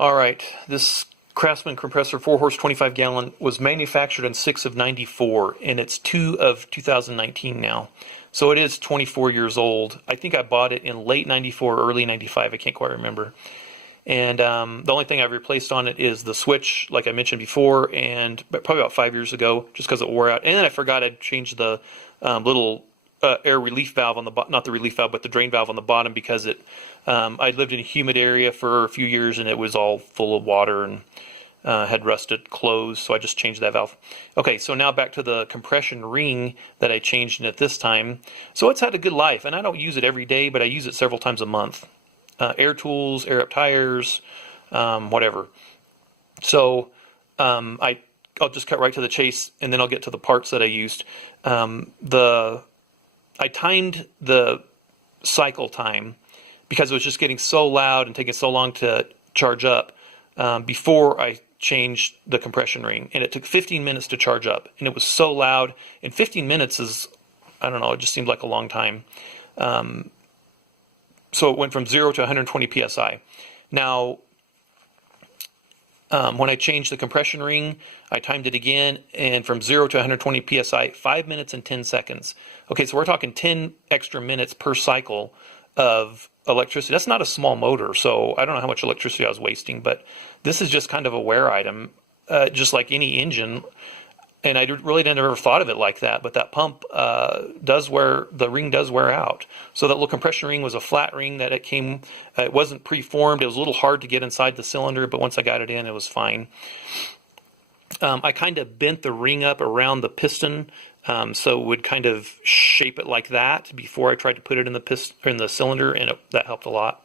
All right, this Craftsman compressor 4-horse 25-gallon was manufactured in 6 of 94, and it's 2 of 2019 now. So it is 24 years old. I think I bought it in late 94, early 95. I can't quite remember. And the only thing I've replaced on it is the switch, like I mentioned before, and probably about 5 years ago, just because it wore out. And then I forgot I'd changed the little air relief valve on the bottom, not the relief valve, but the drain valve on the bottom, because it I lived in a humid area for a few years and it was all full of water and had rusted closed, so I just changed that valve. Okay, so now back to the compression ring that I changed in it this time. So it's had a good life, and I don't use it every day, but I use it several times a month. Air tools, air up tires, whatever. So I'll just cut right to the chase, and then I'll get to the parts that I used. I timed the cycle time because it was just getting so loud and taking so long to charge up before I changed the compression ring, and it took 15 minutes to charge up, and it was so loud, and 15 minutes is, I don't know, it just seemed like a long time. So it went from 0 to 120 psi. Now, when I changed the compression ring, I timed it again, and from 0 to 120 psi, 5 minutes and 10 seconds. Okay, so we're talking 10 extra minutes per cycle of electricity. That's not a small motor, so I don't know how much electricity I was wasting, but this is just kind of a wear item, just like any engine. And I really never thought of it like that, but that pump the ring does wear out. So that little compression ring was a flat ring that it came, it wasn't preformed. It was a little hard to get inside the cylinder, but once I got it in, it was fine. I kind of bent the ring up around the piston, so it would kind of shape it like that before I tried to put it in the cylinder, and that helped a lot.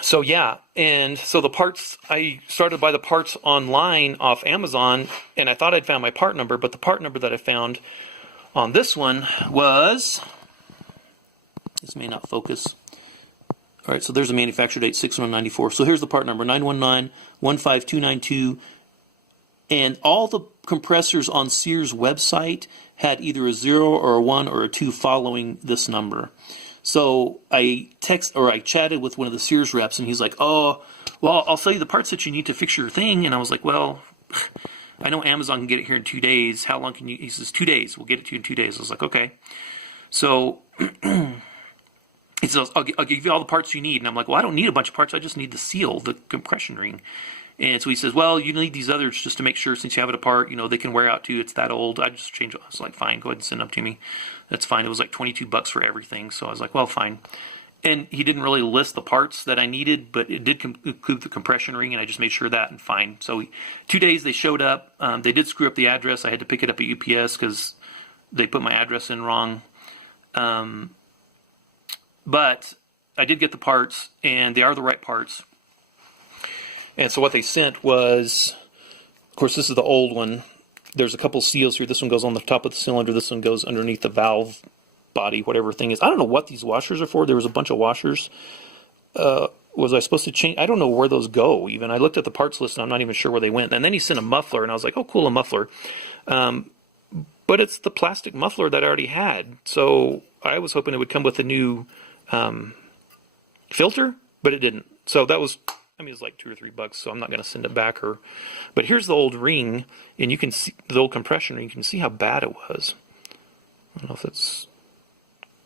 So yeah, and so the parts, I started to buy the parts online off Amazon, and I thought I'd found my part number, but the part number that I found on this one was, this may not focus. All right, so there's a manufacture date, 6/1/94. So here's the part number, 919-15292, and all the compressors on Sears' website had either a 0 or a 1 or a 2 following this number. So I chatted with one of the Sears reps, and he's like, "Oh, well, I'll sell you the parts that you need to fix your thing." And I was like, "Well, I know Amazon can get it here in 2 days. How long can you?" He says, 2 days. We'll get it to you in 2 days. I was like, "Okay." So he says, I'll give you all the parts you need. And I'm like, "Well, I don't need a bunch of parts. I just need the seal, the compression ring." And so he says, "Well, you need these others just to make sure, since you have it apart, they can wear out too. It's that old. I just change it." I was like, "Fine, go ahead and send them to me. That's fine." It was like $22 for everything. So I was like, "Well, fine." And he didn't really list the parts that I needed, but it did include the compression ring, and I just made sure of that, and fine. So 2 days they showed up. They did screw up the address. I had to pick it up at UPS because they put my address in wrong. But I did get the parts, and they are the right parts. And so what they sent was, of course, this is the old one. There's a couple seals here. This one goes on the top of the cylinder. This one goes underneath the valve body, whatever thing is. I don't know what these washers are for. There was a bunch of washers. Was I supposed to change? I don't know where those go even. I looked at the parts list, and I'm not even sure where they went. And then he sent a muffler, and I was like, "Oh, cool, a muffler." But it's the plastic muffler that I already had. So I was hoping it would come with a new filter, but it didn't. So that was... it was like $2 or $3, so I'm not going to send it back. But here's the old ring, and you can see the old compression ring. You can see how bad it was. I don't know if it's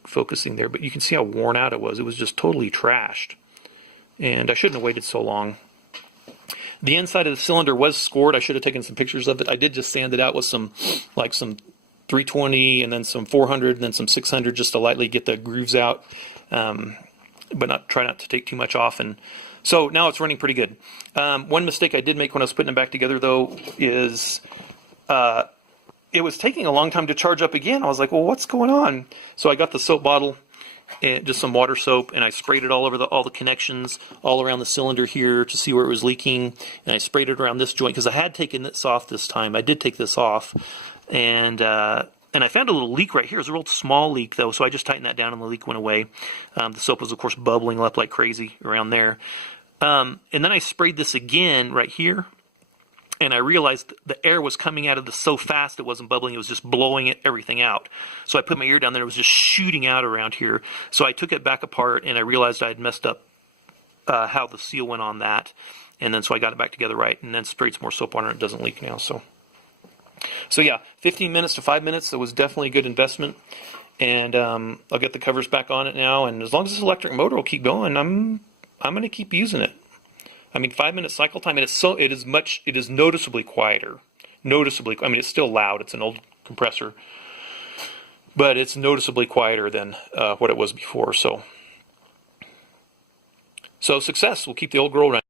focusing there, but you can see how worn out it was. It was just totally trashed, and I shouldn't have waited so long. The inside of the cylinder was scored. I should have taken some pictures of it. I did just sand it out with some 320, and then some 400, and then some 600, just to lightly get the grooves out, but try not to take too much off. And so now it's running pretty good. One mistake I did make when I was putting it back together, though, is it was taking a long time to charge up again. I was like, "Well, what's going on?" So I got the soap bottle and just some water soap, and I sprayed it all over all the connections, all around the cylinder here to see where it was leaking. And I sprayed it around this joint because I had taken this off this time. I did take this off, and I found a little leak right here. It was a real small leak, though, so I just tightened that down, and the leak went away. The soap was, of course, bubbling up like crazy around there. And then I sprayed this again right here, and I realized the air was coming out of this so fast it wasn't bubbling. It was just blowing everything out. So I put my ear down there. It was just shooting out around here. So I took it back apart, and I realized I had messed up how the seal went on that, and then so I got it back together right, and then sprayed some more soap on it, and it doesn't leak now. So yeah, 15 minutes to 5 minutes. That was definitely a good investment, and I'll get the covers back on it now. And as long as this electric motor will keep going, I'm going to keep using it. I mean, 5 minute cycle time, and it is noticeably quieter. Noticeably, I mean, it's still loud. It's an old compressor, but it's noticeably quieter than what it was before. So success. We'll keep the old girl running.